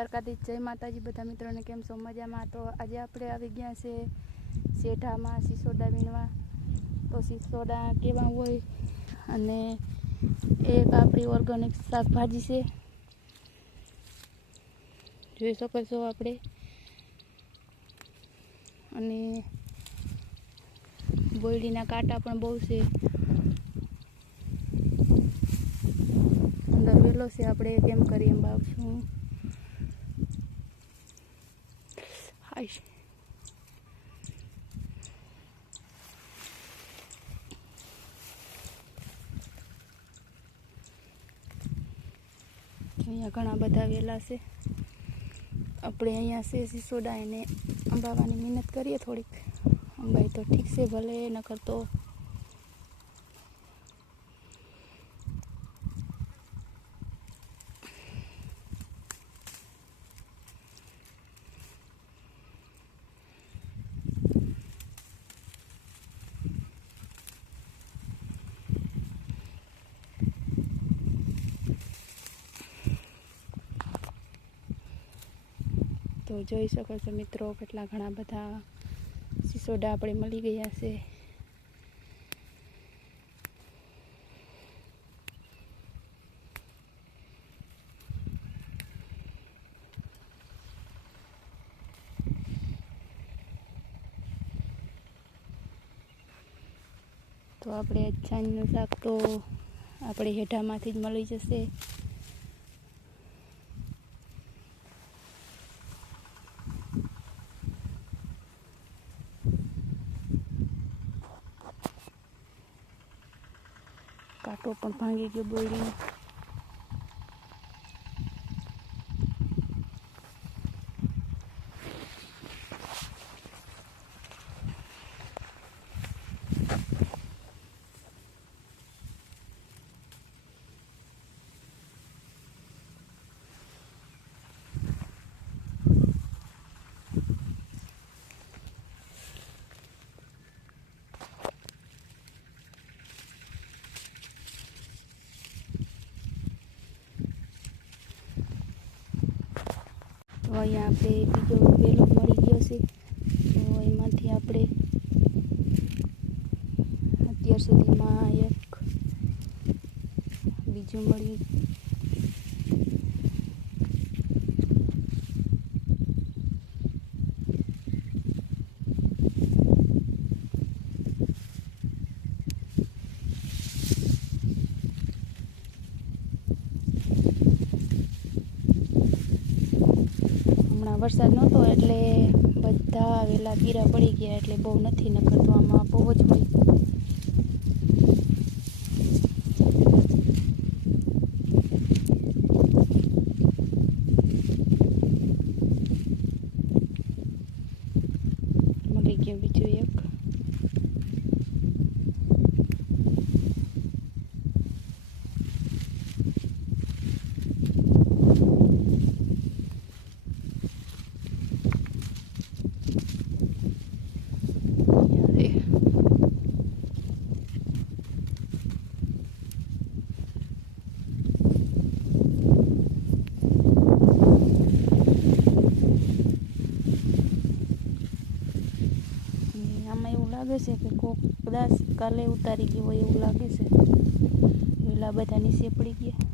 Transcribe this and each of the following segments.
દ્વારકાધીશ, જય માતાજી બધા મિત્રોને. કેમ છો? મજામાં? તો આજે આપણે આવી ગયા છે શેઢામાં સિસોડા વીણવા. તો સિસોડા કેવા હોય અને એક આપણી ઓર્ગેનિક શાકભાજી છે, જોઈ શકો છો આપણે. અને બોયડીના કાંટા પણ બહુ છે, અંદર વેલો છે. આપણે કેમ કરીએ એમ બાવશું. અહીંયા ઘણા બધા વેલા છે. આપણે અહીંયા છે સિસોડા, એને અંબાવાની મહેનત કરીએ થોડીક. અંબાઈ તો ઠીક છે, ભલે નકર તો તો જોઈ શકો છો મિત્રો, કેટલા ઘણા બધા સિસોડા આપણે મળી ગયા છે. તો આપણે છાનનું શાક તો આપણે હેઠામાંથી જ મળી જશે. કાંટો પણ ભાંગી ગયો બોયડીનો. તો અહીંયા આપણે બીજો વેલો મળી ગયો છે. તો એમાંથી આપણે અત્યાર સુધીમાં એક બીજું મળ્યું. વરસાદ નહોતો એટલે બધા વેલા ગીરા પડી ગયા, એટલે બહુ નથી, નકર તો આમાં બહુ જ હોય. મળી ગયો બીજું એક. લાગે છે કે કોક કદાચ કાલે ઉતારી ગયો હોય એવું લાગે છે. વેલા બધા નીચે પડી ગયા.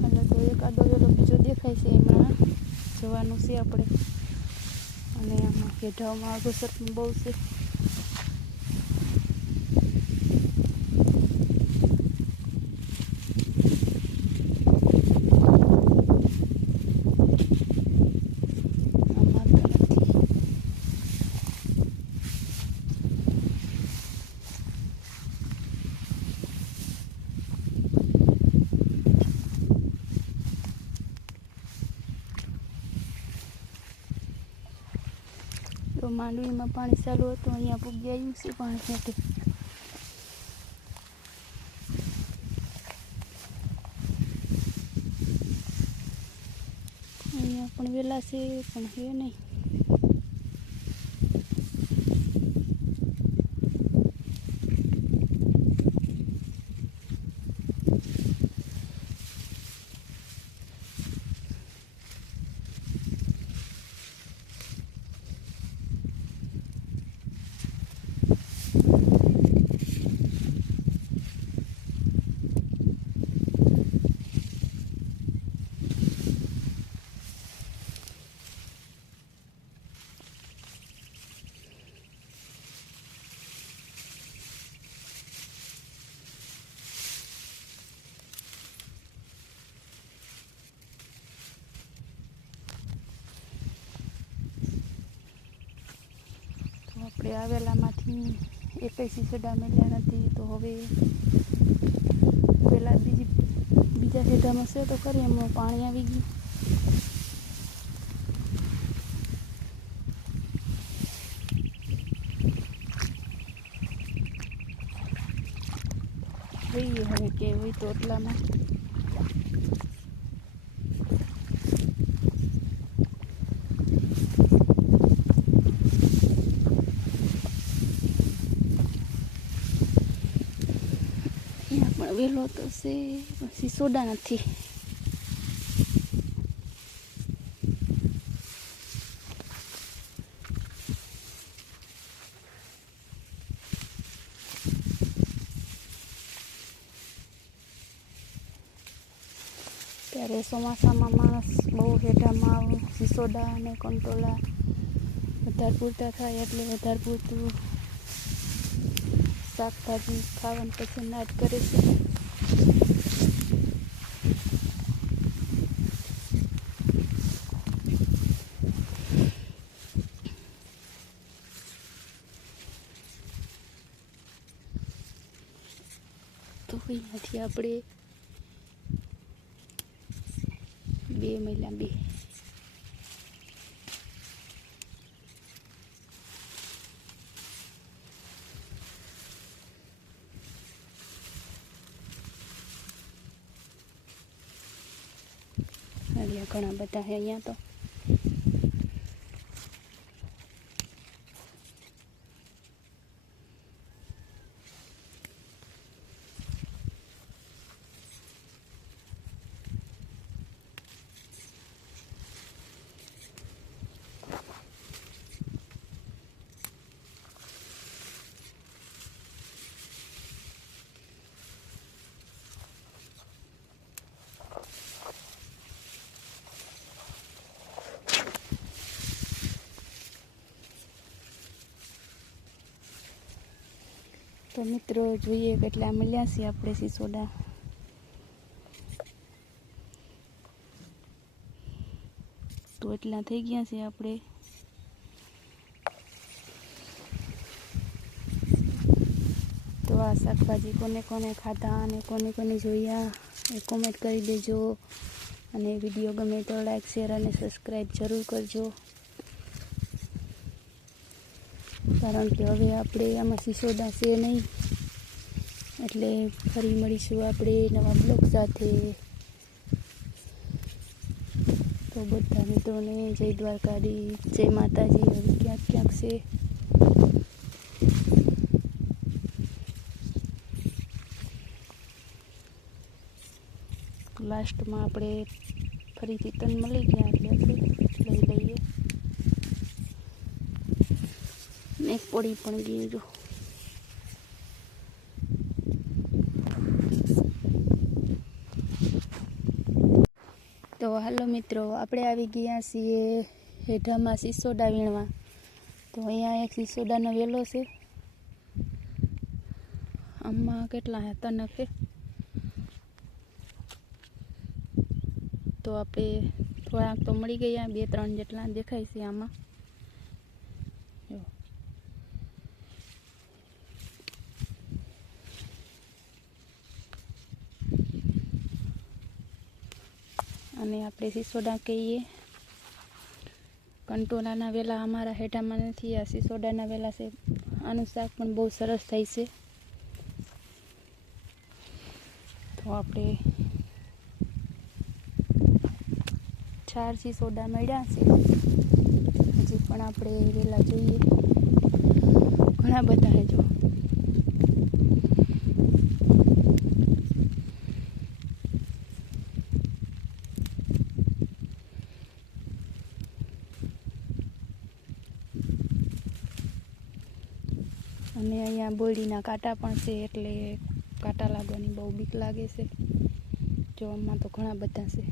હાલો, તો એકાદો વેલો બીજો દેખાય છે, એમાં જવાનું છે આપણે. અને આમાં હેઠામાં અગસર પણ બહુ છે. તો માંડવીમાં પાણી ચાલુ હતું, અહીંયા પૂગી આવ્યું છે પાણી સાથે. અહીંયા અહીંયા પણ વેલા છે પણ હે નહીં. આપણે આવેલામાંથી એકય સીસડા મળ્યા નથી, તો હવે પેલા બીજા હેઠામાં છે તો કરી એમનું પાણી આવી ગયું. જોઈએ હવે કે હોય તો એટલામાં. પણ વેલો તો છે પછી સોડા નથી. ત્યારે ચોમાસામાં માણસ બહુ હેઠામાં સિસોડા અને કંટોલા વધારે પૂરતા થાય એટલે વધારે પૂરતું શાકભાજી ખાવાનું પસંદ ના જ કરે છે. તો અહીંયાથી આપણે 2 મહિલા 2 ઘણા બધા છે અહીંયા તો. તો મિત્રો જોઈએ કેટલા મળ્યા છે આપણે સિસોડા. તો એટલા થઈ ગયા છે આપણે. તો આ શાકભાજી કોને કોને ખાધા અને કોને કોને જોયા એ કોમેન્ટ કરી દેજો. અને વિડીયો ગમે તો લાઈક શેર અને સબસ્ક્રાઈબ જરૂર કરજો. કારણ કે હવે આપણે આમાં સિસોડા છે નહીં, એટલે ફરી મળીશું આપણે નવા બ્લોગ સાથે. તો બધા મિત્રોને જય દ્વારકાધીશ, જય માતાજી. હવે ક્યાંક ક્યાંક છે. લાસ્ટમાં આપણે ફરીથી 3 મળી ગયા એટલે આપણે લઈ લઈએ. એક પોળી પણ ગઈ જો. તો હાલો મિત્રો, આપણે આવી ગયા છીએ હેઠામાં સિસોડા વીણવા. તો અહીંયા એક સિસોડાનો વેલો છે. આમાં કેટલા હતા છે. તો આપણે થોડાક તો મળી ગયા, 2-3 જેટલા દેખાય છે આમાં. અને આપણે સિસોડા કહીએ. કંટોલાના વેલા અમારા હેઠામાં નથી, આ સિસોડાના વેલા છે. આનું શાક પણ બહુ સરસ થાય છે. તો આપણે 4 સિસોડા મળ્યા છે. હજી પણ આપણે વહેલા જોઈએ, ઘણા બધા હે જો. અને અહીંયા બોયડીના કાંટા પણ છે, એટલે કાંટા લાગવાની બહુ બીક લાગે છે. જો આમાં તો ઘણા બધા છે.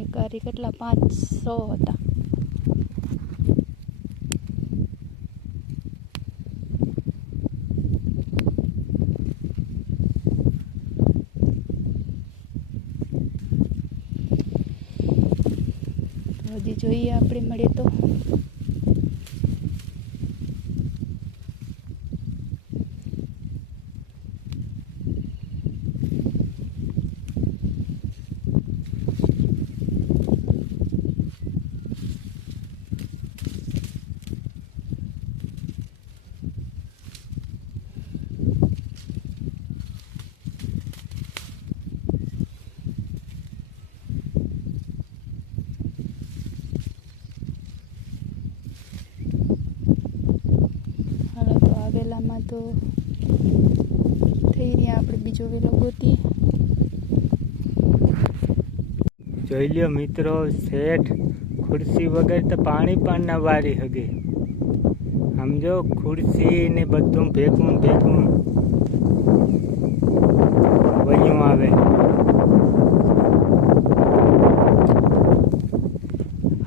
એક આરી કેટલા 500 હતા. હજી જોઈએ આપણે મળે તો. વેલામાં તો થઈ રહ્યા, આપણે બીજો વેલો ગોતીએ. જોઈ લ્યો મિત્રો, શેઠ ખુરશી વગર તો પાણી પણ ના વારી હગે. સમજો, ખુરશી ને બધું ભેગું વયું આવે.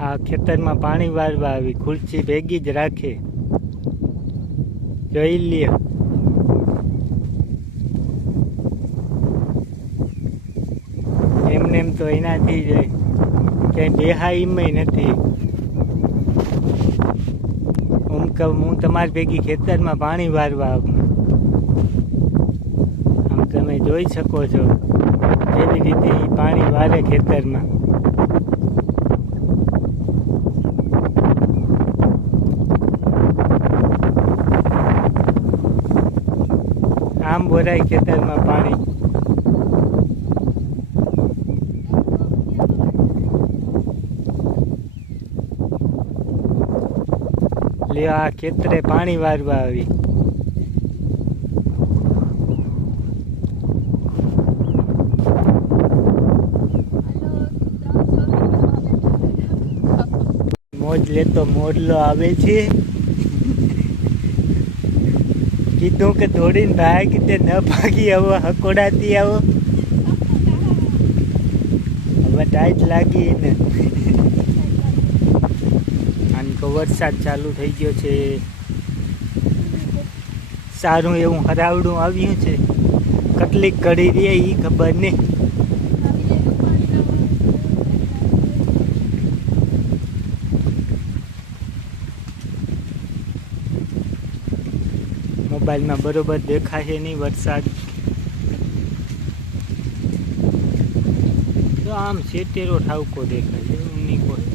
આ ખેતરમાં પાણી વારવા આવી, ખુરશી ભેગી જ રાખે. જોઈ લ્યો. એમને એમ તો એનાથી જ ક્યાંય બેહાય એમય નથી. હું તમારી ભેગી ખેતરમાં પાણી વારવા આવું. આમ તમે જોઈ શકો છો કેવી રીતે પાણી વારે ખેતરમાં. આમ ભરાય ખેતરમાં પાણી. લ્યો, આ ખેતરે પાણી વારવા આવી. મોજ લેતો મોરલો આવે છે. કીધું કે દોડીને ભાગ તે ન ભાગી આવો, હકોડાતી આવો. હવે ટાઈટ લાગી ને. આને તો વરસાદ ચાલુ થઈ ગયો છે. સારું એવું હરાવડું આવ્યું છે. કેટલીક ઘડી રહે એ ખબર નહીં. મોબાઈલમાં બરોબર દેખાશે નહીં વરસાદ. તો આમ છેટેરો ઠાવકો દેખાય, એવું નહીં કોઈ.